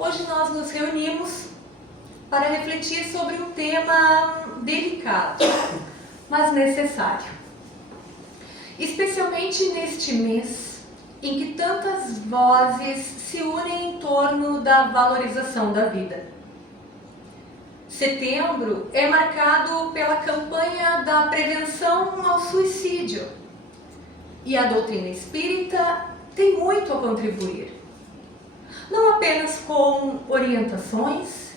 Hoje nós nos reunimos para refletir sobre um tema delicado, mas necessário. Especialmente neste mês em que tantas vozes se unem em torno da valorização da vida. Setembro é marcado pela campanha da prevenção ao suicídio. E a doutrina espírita tem muito a contribuir. Não apenas com orientações,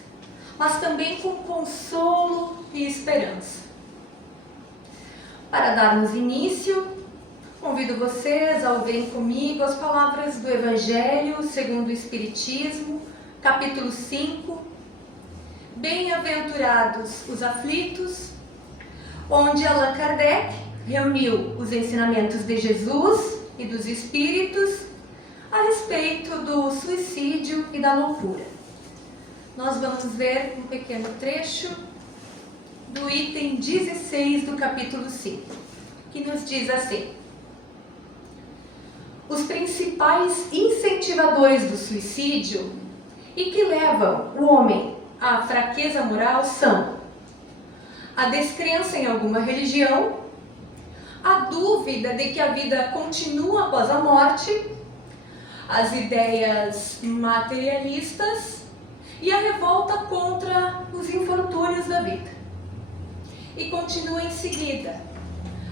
mas também com consolo e esperança. Para darmos início, convido vocês a ouvirem comigo as palavras do Evangelho segundo o Espiritismo, capítulo 5, Bem-aventurados os aflitos, onde Allan Kardec reuniu os ensinamentos de Jesus e dos Espíritos a respeito do suicídio e da loucura. Nós vamos ver um pequeno trecho do item 16 do capítulo 5, que nos diz assim: os principais incentivadores do suicídio e que levam o homem à fraqueza moral são a descrença em alguma religião, a dúvida de que a vida continua após a morte, as ideias materialistas e a revolta contra os infortúnios da vida. E continua em seguida,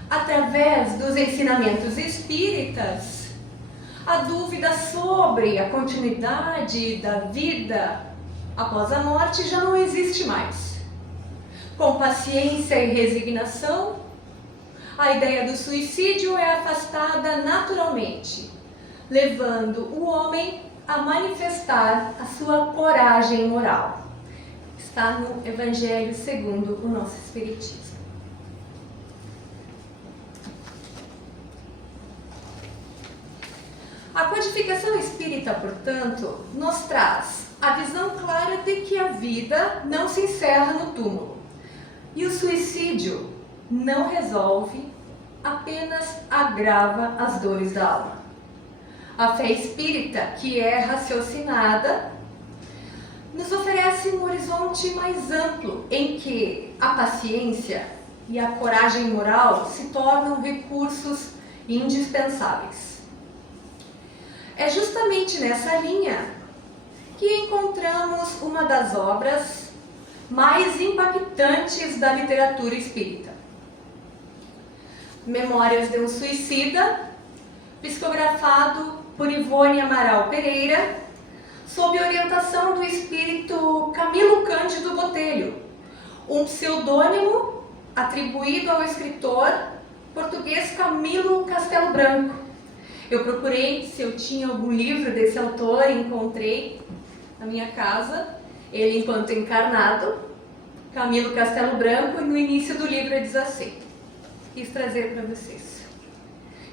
através dos ensinamentos espíritas, a dúvida sobre a continuidade da vida após a morte já não existe mais. Com paciência e resignação, a ideia do suicídio é afastada naturalmente, levando o homem a manifestar a sua coragem moral. Está no Evangelho segundo o nosso Espiritismo. A codificação espírita, portanto, nos traz a visão clara de que a vida não se encerra no túmulo e o suicídio não resolve, apenas agrava as dores da alma. A fé espírita, que é raciocinada, nos oferece um horizonte mais amplo em que a paciência e a coragem moral se tornam recursos indispensáveis. É justamente nessa linha que encontramos uma das obras mais impactantes da literatura espírita. Memórias de um Suicida, psicografado por Ivone Amaral Pereira, sob orientação do espírito Camilo Cândido Botelho, um pseudônimo atribuído ao escritor português Camilo Castelo Branco. Eu procurei se eu tinha algum livro desse autor e encontrei na minha casa, ele enquanto encarnado, Camilo Castelo Branco, e no início do livro diz assim, quis trazer para vocês.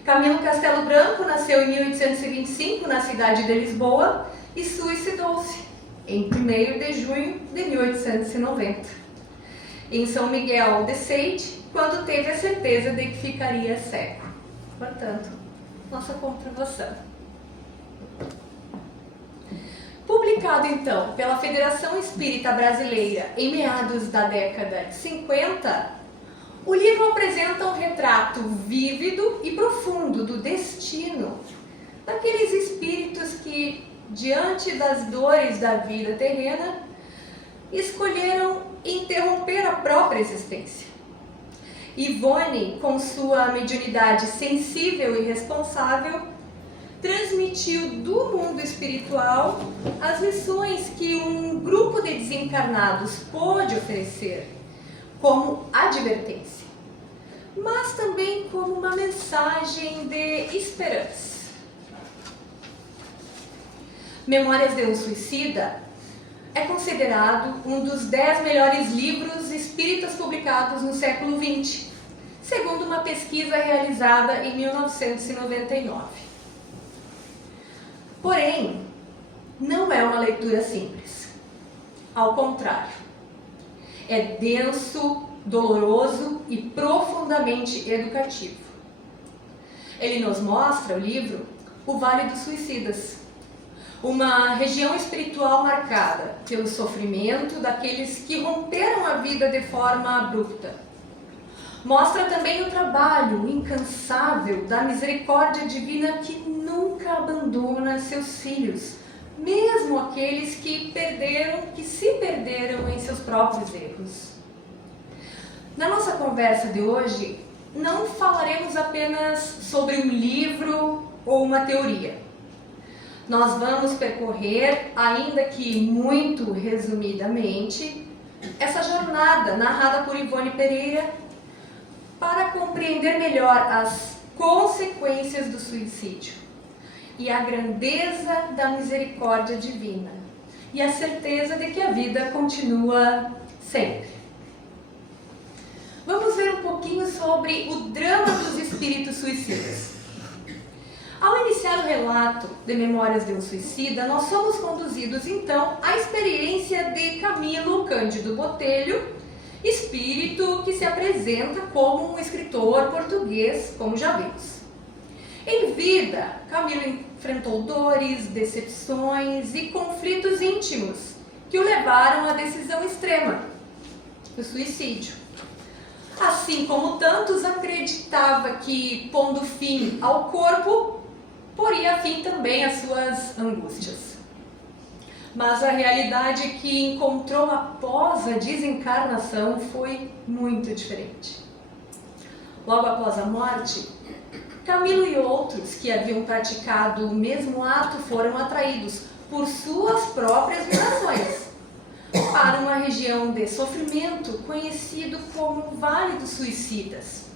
Camilo Castelo Branco nasceu em 1825 na cidade de Lisboa e suicidou-se em 1º de junho de 1890, em São Miguel de Seide, quando teve a certeza de que ficaria cego. Portanto, nossa comprovação. Publicado então pela Federação Espírita Brasileira em meados da década de 50, o livro apresenta um retrato vívido e profundo do destino daqueles espíritos que, diante das dores da vida terrena, escolheram interromper a própria existência. Ivone, com sua mediunidade sensível e responsável, transmitiu do mundo espiritual as lições que um grupo de desencarnados pôde oferecer como advertência, mas também como uma mensagem de esperança. Memórias de um Suicida é considerado um dos 10 melhores livros espíritas publicados no século XX, segundo uma pesquisa realizada em 1999. Porém, não é uma leitura simples. Ao contrário, é denso, doloroso e profundamente educativo. Ele nos mostra, o livro, o Vale dos Suicidas, uma região espiritual marcada pelo sofrimento daqueles que romperam a vida de forma abrupta. Mostra também o trabalho incansável da misericórdia divina que nunca abandona seus filhos, mesmo aqueles que se perderam em seus próprios erros. Na nossa conversa de hoje, não falaremos apenas sobre um livro ou uma teoria. Nós vamos percorrer, ainda que muito resumidamente, essa jornada narrada por Ivone Pereira para compreender melhor as consequências do suicídio e a grandeza da misericórdia divina e a certeza de que a vida continua sempre. Vamos ver um pouquinho sobre o drama dos espíritos suicidas. Ao iniciar o relato de Memórias de um Suicida, nós somos conduzidos então à experiência de Camilo Cândido Botelho, espírito que se apresenta como um escritor português, como já vimos. Em vida, Camilo enfrentou dores, decepções e conflitos íntimos que o levaram à decisão extrema, o suicídio. Assim como tantos, acreditava que, pondo fim ao corpo, poria fim também às suas angústias. Mas a realidade que encontrou após a desencarnação foi muito diferente. Logo após a morte, Camilo e outros que haviam praticado o mesmo ato foram atraídos por suas próprias vibrações para uma região de sofrimento conhecido como Vale dos Suicidas.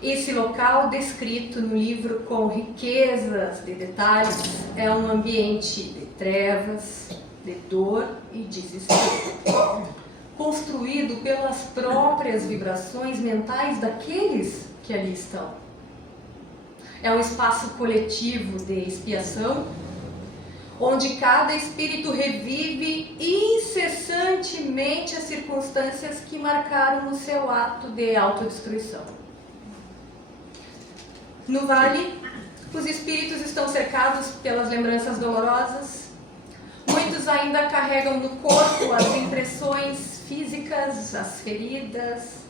Esse local, descrito no livro com riquezas de detalhes, é um ambiente de trevas, de dor e desespero, construído pelas próprias vibrações mentais daqueles que ali estão. É um espaço coletivo de expiação, onde cada espírito revive incessantemente as circunstâncias que marcaram o seu ato de autodestruição. No vale, os espíritos estão cercados pelas lembranças dolorosas. Muitos ainda carregam no corpo as impressões físicas, as feridas,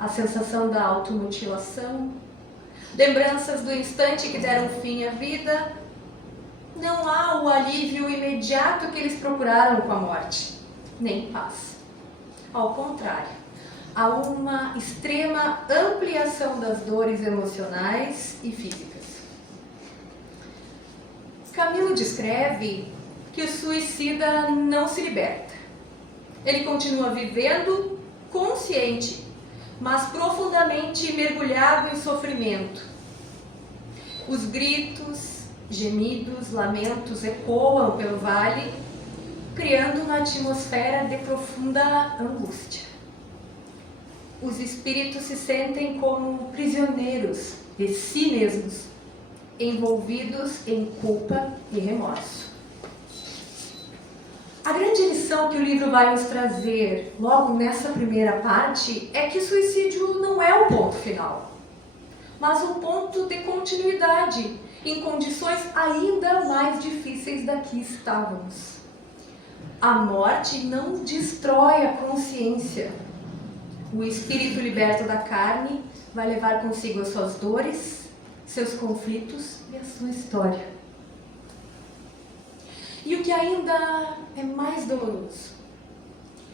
a sensação da automutilação, lembranças do instante que deram fim à vida. Não há o alívio imediato que eles procuraram com a morte, nem paz. Ao contrário, há uma extrema ampliação das dores emocionais e físicas. Camilo descreve que o suicida não se liberta. Ele continua vivendo consciente, mas profundamente mergulhado em sofrimento. Os gritos, gemidos, lamentos ecoam pelo vale, criando uma atmosfera de profunda angústia. Os espíritos se sentem como prisioneiros de si mesmos, envolvidos em culpa e remorso. A grande lição que o livro vai nos trazer logo nessa primeira parte é que o suicídio não é o ponto final, mas um ponto de continuidade em condições ainda mais difíceis da que estávamos. A morte não destrói a consciência. O espírito liberto da carne vai levar consigo as suas dores, seus conflitos e a sua história. E o que ainda é mais doloroso,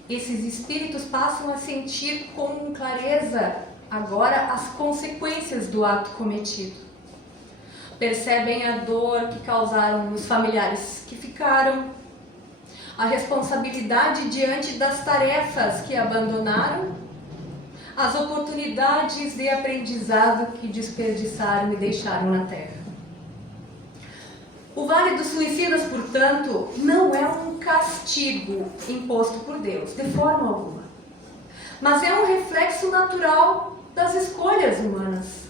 esses espíritos passam a sentir com clareza agora as consequências do ato cometido. Percebem a dor que causaram nos familiares que ficaram, a responsabilidade diante das tarefas que abandonaram, as oportunidades de aprendizado que desperdiçaram e deixaram na terra. O Vale dos Suicidas, portanto, não é um castigo imposto por Deus, de forma alguma, mas é um reflexo natural das escolhas humanas.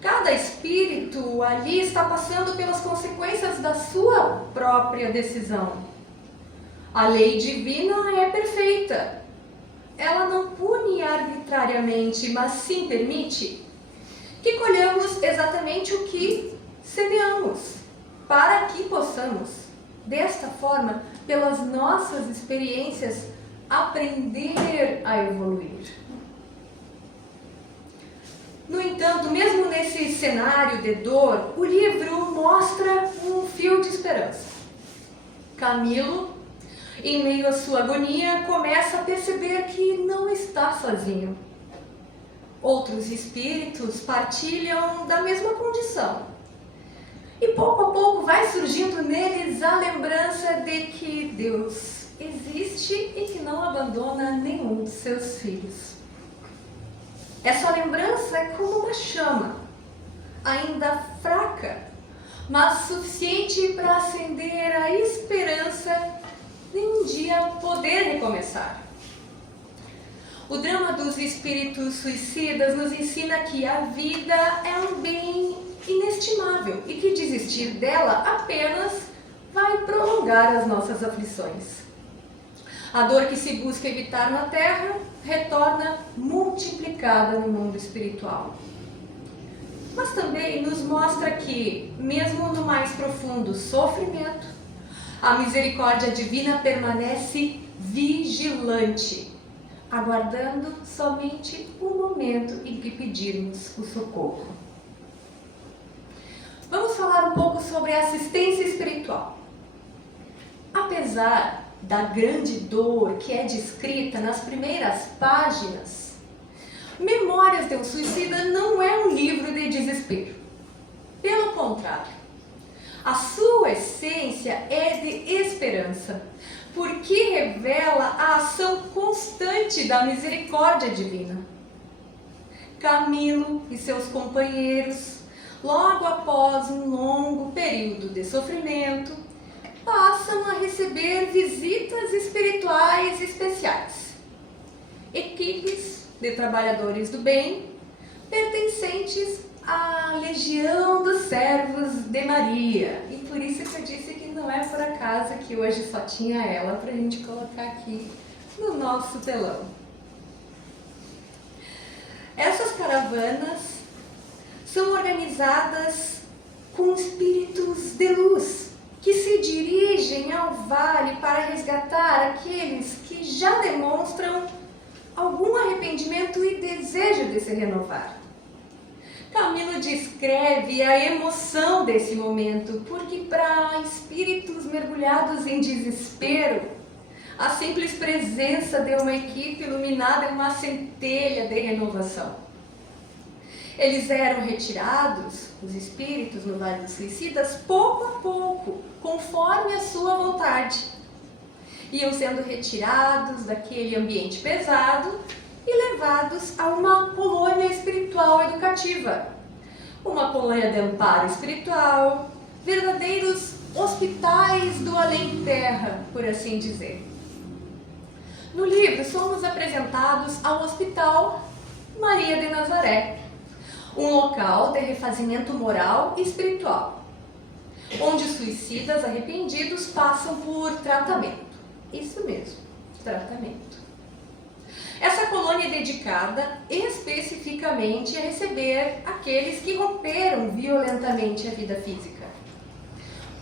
Cada espírito ali está passando pelas consequências da sua própria decisão. A lei divina é perfeita. Ela não pune arbitrariamente, mas sim permite que colhamos exatamente o que semeamos, para que possamos, desta forma, pelas nossas experiências, aprender a evoluir. No entanto, mesmo nesse cenário de dor, o livro mostra um fio de esperança. Camilo, em meio à sua agonia, começa a perceber que não está sozinho. Outros espíritos partilham da mesma condição. E pouco a pouco vai surgindo neles a lembrança de que Deus existe e que não abandona nenhum de seus filhos. Essa lembrança é como uma chama, ainda fraca, mas suficiente para acender a esperança de um dia poder recomeçar. O drama dos espíritos suicidas nos ensina que a vida é um bem inestimável e que desistir dela apenas vai prolongar as nossas aflições. A dor que se busca evitar na Terra retorna multiplicada no mundo espiritual. Mas também nos mostra que, mesmo no mais profundo sofrimento, a misericórdia divina permanece vigilante, aguardando somente o momento em que pedirmos o socorro. Vamos falar um pouco sobre assistência espiritual. Apesar da grande dor que é descrita nas primeiras páginas, Memórias de um Suicida não é um livro de desespero. Pelo contrário, a sua essência é de esperança, porque revela a ação constante da misericórdia divina. Camilo e seus companheiros, logo após um longo período de sofrimento, passam a receber visitas espirituais especiais. Equipes de trabalhadores do bem, pertencentes à Legião dos Servos de Maria. E por isso que eu disse que não é por acaso que hoje só tinha ela para a gente colocar aqui no nosso telão. Essas caravanas são organizadas com espíritos de luz, que se dirigem ao vale para resgatar aqueles que já demonstram algum arrependimento e desejo de se renovar. Camilo descreve a emoção desse momento, porque para espíritos mergulhados em desespero, a simples presença de uma equipe iluminada é uma centelha de renovação. Eles eram retirados, os espíritos no Vale dos Suicidas, pouco a pouco, conforme a sua vontade. Iam sendo retirados daquele ambiente pesado e levados a uma colônia espiritual educativa. Uma colônia de amparo espiritual, verdadeiros hospitais do além-terra, por assim dizer. No livro, somos apresentados ao Hospital Maria de Nazaré, um local de refazimento moral e espiritual, onde os suicidas arrependidos passam por tratamento. Isso mesmo, tratamento. Essa colônia é dedicada especificamente a receber aqueles que romperam violentamente a vida física.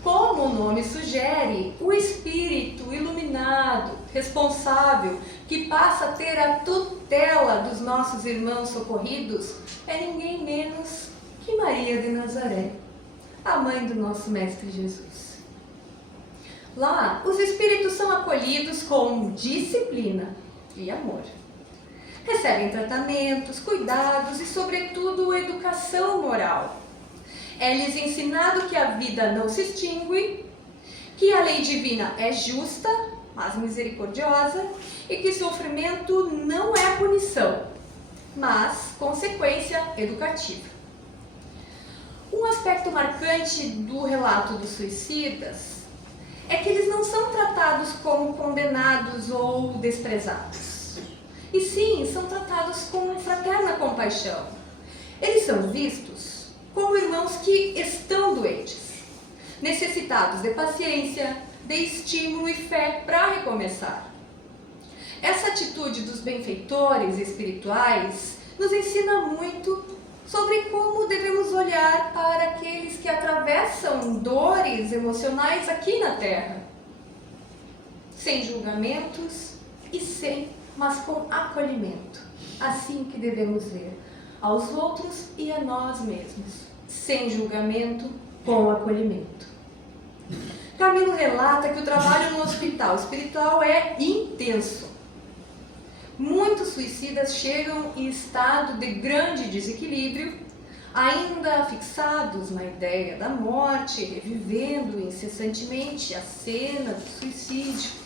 Como o nome sugere, o espírito iluminado, responsável, que passa a ter a tutela dos nossos irmãos socorridos, é ninguém menos que Maria de Nazaré, a mãe do nosso Mestre Jesus. Lá, os espíritos são acolhidos com disciplina e amor. Recebem tratamentos, cuidados e, sobretudo, educação moral. É-lhes ensinado que a vida não se extingue, que a lei divina é justa, mas misericordiosa, e que sofrimento não é punição, mas consequência educativa. Um aspecto marcante do relato dos suicidas é que eles não são tratados como condenados ou desprezados, e sim são tratados com fraterna compaixão. Eles são vistos como irmãos que estão doentes, necessitados de paciência, de estímulo e fé para recomeçar. Essa atitude dos benfeitores espirituais nos ensina muito sobre como devemos olhar para aqueles que atravessam dores emocionais aqui na Terra, sem julgamentos mas com acolhimento. Assim que devemos ver aos outros e a nós mesmos, sem julgamento, com acolhimento. Camilo relata que o trabalho no hospital espiritual é intenso. Muitos suicidas chegam em estado de grande desequilíbrio, ainda fixados na ideia da morte, revivendo incessantemente a cena do suicídio.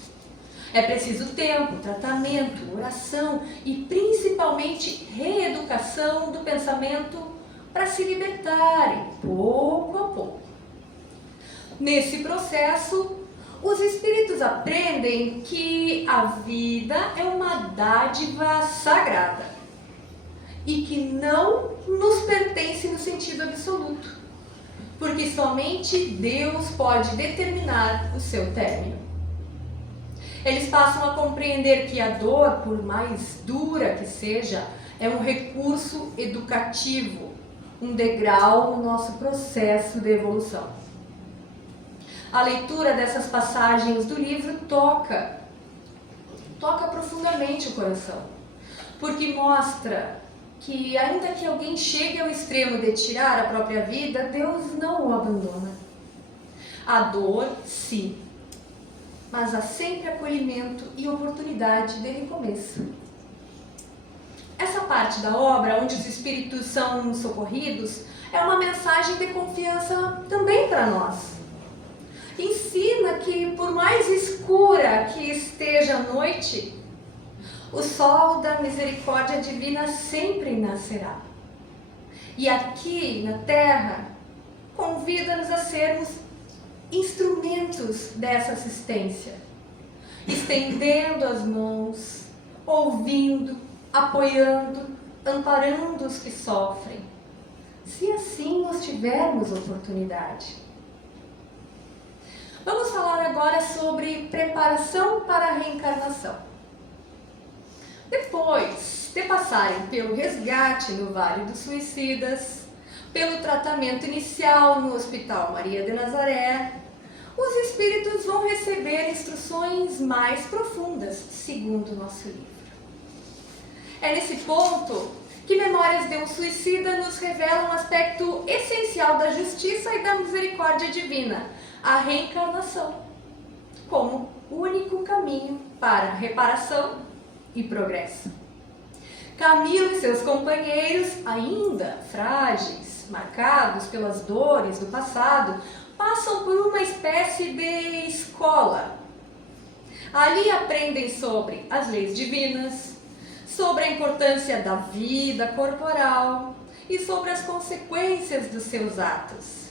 É preciso tempo, tratamento, oração e principalmente reeducação do pensamento para se libertarem pouco a pouco. Nesse processo, os espíritos aprendem que a vida é uma dádiva sagrada e que não nos pertence no sentido absoluto, porque somente Deus pode determinar o seu término. Eles passam a compreender que a dor, por mais dura que seja, é um recurso educativo, um degrau no nosso processo de evolução. A leitura dessas passagens do livro toca profundamente o coração, porque mostra que ainda que alguém chegue ao extremo de tirar a própria vida, Deus não o abandona. A dor, sim, mas há sempre acolhimento e oportunidade de recomeço. Essa parte da obra, onde os espíritos são socorridos, é uma mensagem de confiança também para nós. Ensina que, por mais escura que esteja a noite, o sol da misericórdia divina sempre nascerá. E aqui na Terra, convida-nos a sermos instrumentos dessa assistência, estendendo as mãos, ouvindo, apoiando, amparando os que sofrem, se assim nós tivermos oportunidade. Vamos falar agora sobre preparação para a reencarnação. Depois de passarem pelo resgate no Vale dos Suicidas, pelo tratamento inicial no Hospital Maria de Nazaré, os espíritos vão receber instruções mais profundas, segundo o nosso livro. É nesse ponto que Memórias de um Suicida nos revela um aspecto essencial da justiça e da misericórdia divina, a reencarnação, como único caminho para reparação e progresso. Camilo e seus companheiros, ainda frágeis, marcados pelas dores do passado, passam por uma espécie de escola. Ali aprendem sobre as leis divinas, sobre a importância da vida corporal e sobre as consequências dos seus atos.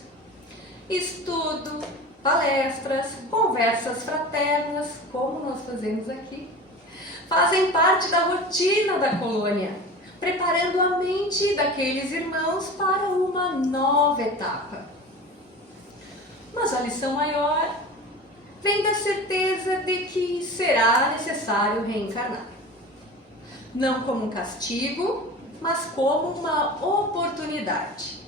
Estudo, palestras, conversas fraternas, como nós fazemos aqui, fazem parte da rotina da colônia, preparando a mente daqueles irmãos para uma nova etapa. Mas a lição maior vem da certeza de que será necessário reencarnar. Não como um castigo, mas como uma oportunidade.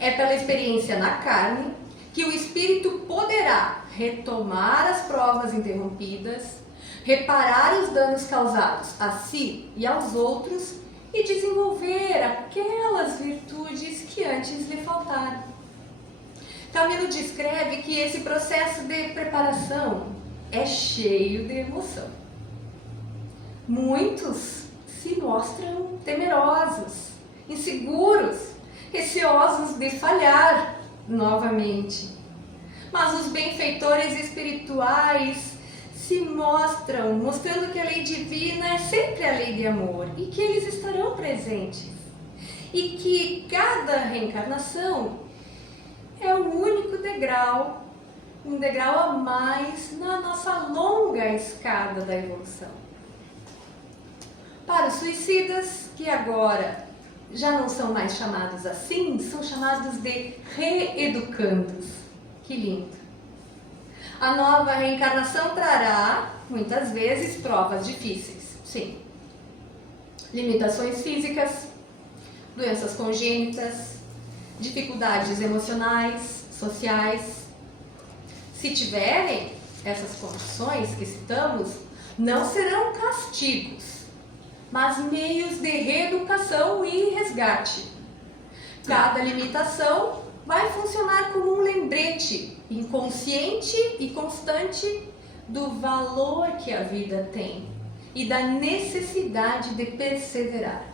É pela experiência na carne que o espírito poderá retomar as provas interrompidas, reparar os danos causados a si e aos outros e desenvolver aquelas virtudes que antes lhe faltaram. Camilo descreve que esse processo de preparação é cheio de emoção. Muitos se mostram temerosos, inseguros, receosos de falhar novamente. Mas os benfeitores espirituais se mostram, mostrando que a lei divina é sempre a lei de amor e que eles estarão presentes. E que cada reencarnação é o único degrau, um degrau a mais na nossa longa escada da evolução. Para os suicidas, que agora já não são mais chamados assim, são chamados de reeducandos. Que lindo! A nova reencarnação trará, muitas vezes, provas difíceis, sim. Limitações físicas, doenças congênitas, dificuldades emocionais, sociais. Se tiverem essas condições que citamos, não serão castigos, mas meios de reeducação e resgate. Cada limitação vai funcionar como um lembrete inconsciente e constante do valor que a vida tem e da necessidade de perseverar.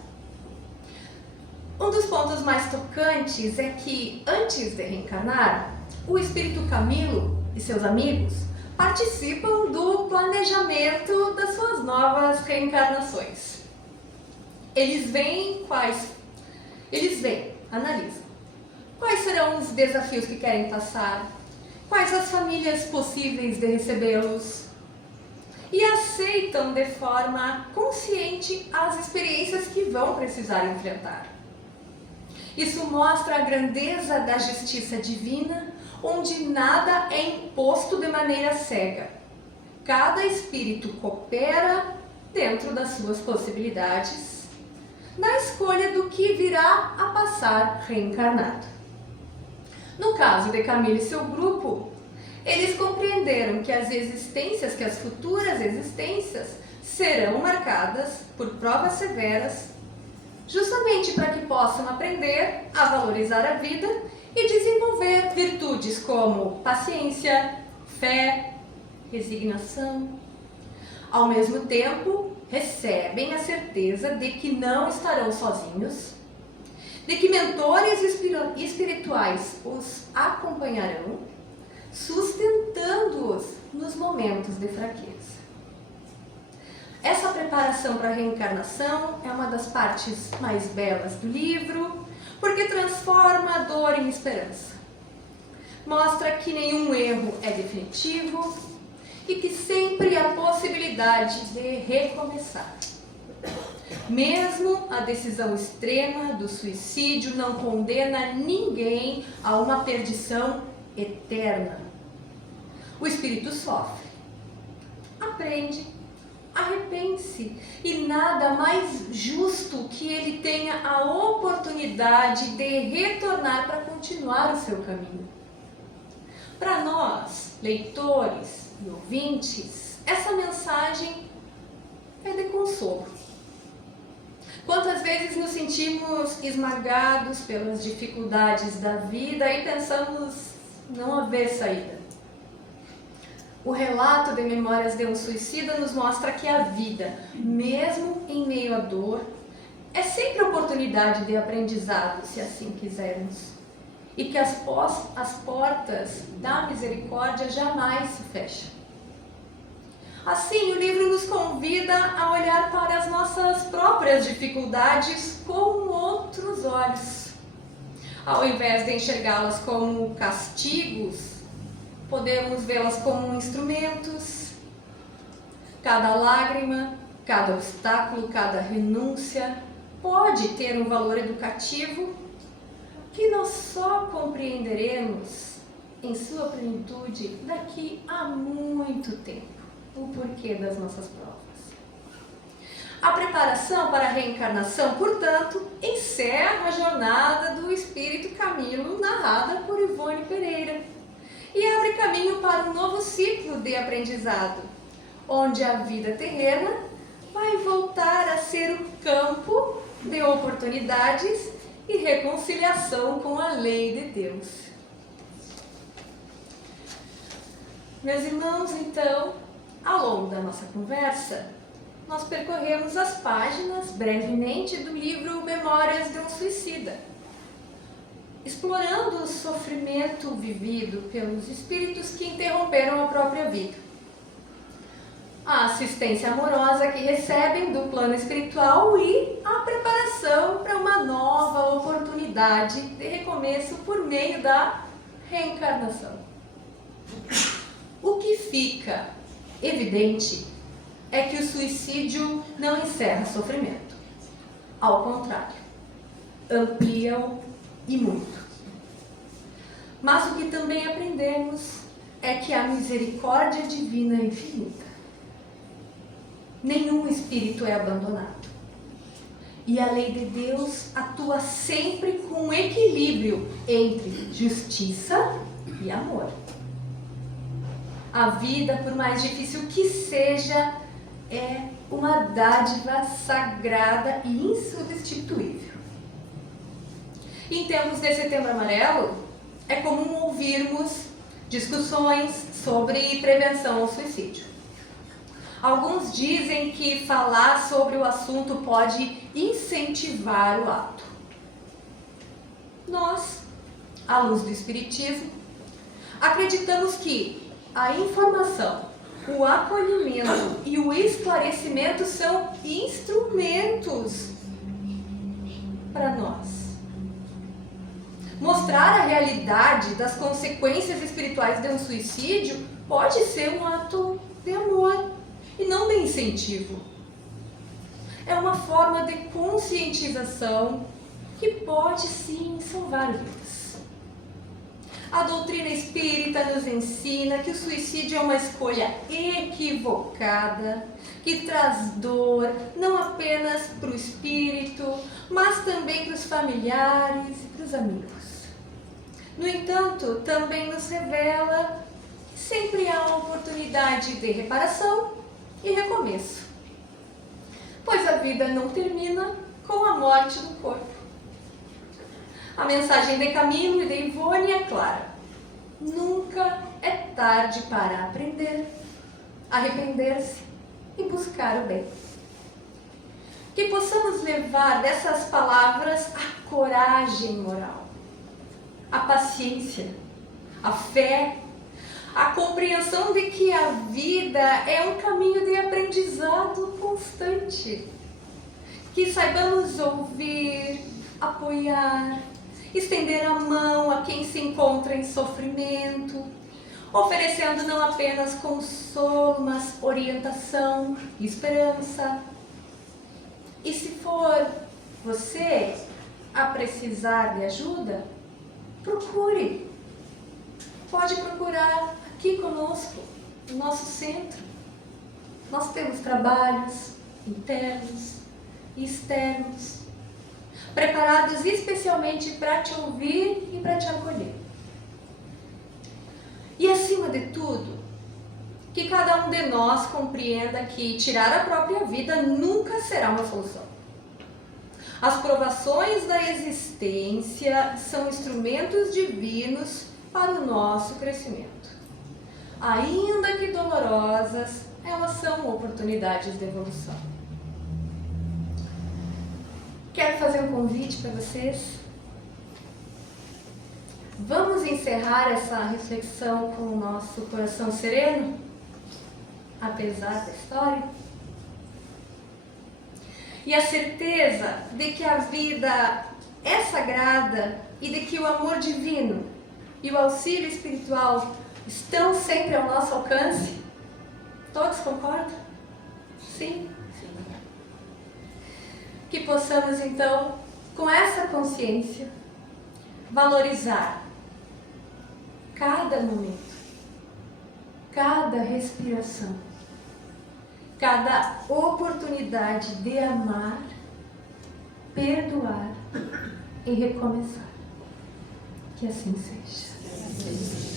Um dos pontos mais tocantes é que, antes de reencarnar, o espírito Camilo e seus amigos participam do planejamento das suas novas reencarnações. Eles analisam quais serão os desafios que querem passar, quais as famílias possíveis de recebê-los, e aceitam de forma consciente as experiências que vão precisar enfrentar. Isso mostra a grandeza da justiça divina, onde nada é imposto de maneira cega. Cada espírito coopera dentro das suas possibilidades, na escolha do que virá a passar reencarnado. No caso de Camilo e seu grupo, eles compreenderam que as futuras existências serão marcadas por provas severas, justamente para que possam aprender a valorizar a vida e desenvolver virtudes como paciência, fé, resignação. Ao mesmo tempo, recebem a certeza de que não estarão sozinhos, de que mentores espirituais os acompanharão, sustentando-os nos momentos de fraqueza. Essa preparação para a reencarnação é uma das partes mais belas do livro, porque transforma a dor em esperança. Mostra que nenhum erro é definitivo e que sempre há possibilidade de recomeçar. Mesmo a decisão extrema do suicídio não condena ninguém a uma perdição eterna. O espírito sofre, aprende, arrepende-se, e nada mais justo que ele tenha a oportunidade de retornar para continuar o seu caminho. Para nós, leitores e ouvintes, essa mensagem é de consolo. Quantas vezes nos sentimos esmagados pelas dificuldades da vida e pensamos não haver saída? O relato de Memórias de um Suicida nos mostra que a vida, mesmo em meio à dor, é sempre oportunidade de aprendizado, se assim quisermos, e que as portas da misericórdia jamais se fecham. Assim, o livro nos convida a olhar para as nossas próprias dificuldades com outros olhos. Ao invés de enxergá-las como castigos, podemos vê-las como instrumentos. Cada lágrima, cada obstáculo, cada renúncia pode ter um valor educativo que nós só compreenderemos em sua plenitude daqui a muito tempo. O porquê das nossas provas. A preparação para a reencarnação, portanto, encerra a jornada do espírito Camilo, narrada por Ivone Pereira, e abre caminho para um novo ciclo de aprendizado, onde a vida terrena vai voltar a ser o campo de oportunidades e reconciliação com a lei de Deus. Meus irmãos, então, ao longo da nossa conversa, nós percorremos as páginas brevemente do livro Memórias de um Suicida, explorando o sofrimento vivido pelos espíritos que interromperam a própria vida, a assistência amorosa que recebem do plano espiritual e a preparação para uma nova oportunidade de recomeço por meio da reencarnação. O que fica evidente é que o suicídio não encerra sofrimento. Ao contrário, amplia-o e muito. Mas o que também aprendemos é que a misericórdia divina é infinita. Nenhum espírito é abandonado. E a lei de Deus atua sempre com equilíbrio entre justiça e amor. A vida, por mais difícil que seja, é uma dádiva sagrada e insubstituível. Em termos de Setembro Amarelo, é comum ouvirmos discussões sobre prevenção ao suicídio. Alguns dizem que falar sobre o assunto pode incentivar o ato. Nós, à luz do Espiritismo, acreditamos que a informação, o acolhimento e o esclarecimento são instrumentos para nós. Mostrar a realidade das consequências espirituais de um suicídio pode ser um ato de amor e não de incentivo. É uma forma de conscientização que pode sim salvar vidas. A doutrina espírita nos ensina que o suicídio é uma escolha equivocada, que traz dor não apenas para o espírito, mas também para os familiares e para os amigos. No entanto, também nos revela que sempre há uma oportunidade de reparação e recomeço, pois a vida não termina com a morte do corpo. A mensagem de Camilo e de Ivone é clara: nunca é tarde para aprender, arrepender-se e buscar o bem. Que possamos levar dessas palavras a coragem moral, a paciência, a fé, a compreensão de que a vida é um caminho de aprendizado constante. Que saibamos ouvir, apoiar, estender a mão a quem se encontra em sofrimento, oferecendo não apenas consolo, mas orientação e esperança. E se for você a precisar de ajuda, procure. Pode procurar aqui conosco, no nosso centro. Nós temos trabalhos internos e externos, preparados especialmente para te ouvir e para te acolher. E acima de tudo, que cada um de nós compreenda que tirar a própria vida nunca será uma solução. As provações da existência são instrumentos divinos para o nosso crescimento. Ainda que dolorosas, elas são oportunidades de evolução. Quero fazer um convite para vocês. Vamos encerrar essa reflexão com o nosso coração sereno, apesar da história? E a certeza de que a vida é sagrada e de que o amor divino e o auxílio espiritual estão sempre ao nosso alcance? Todos concordam? Sim? Sim. Que possamos então, com essa consciência, valorizar cada momento, cada respiração, cada oportunidade de amar, perdoar e recomeçar. Que assim seja.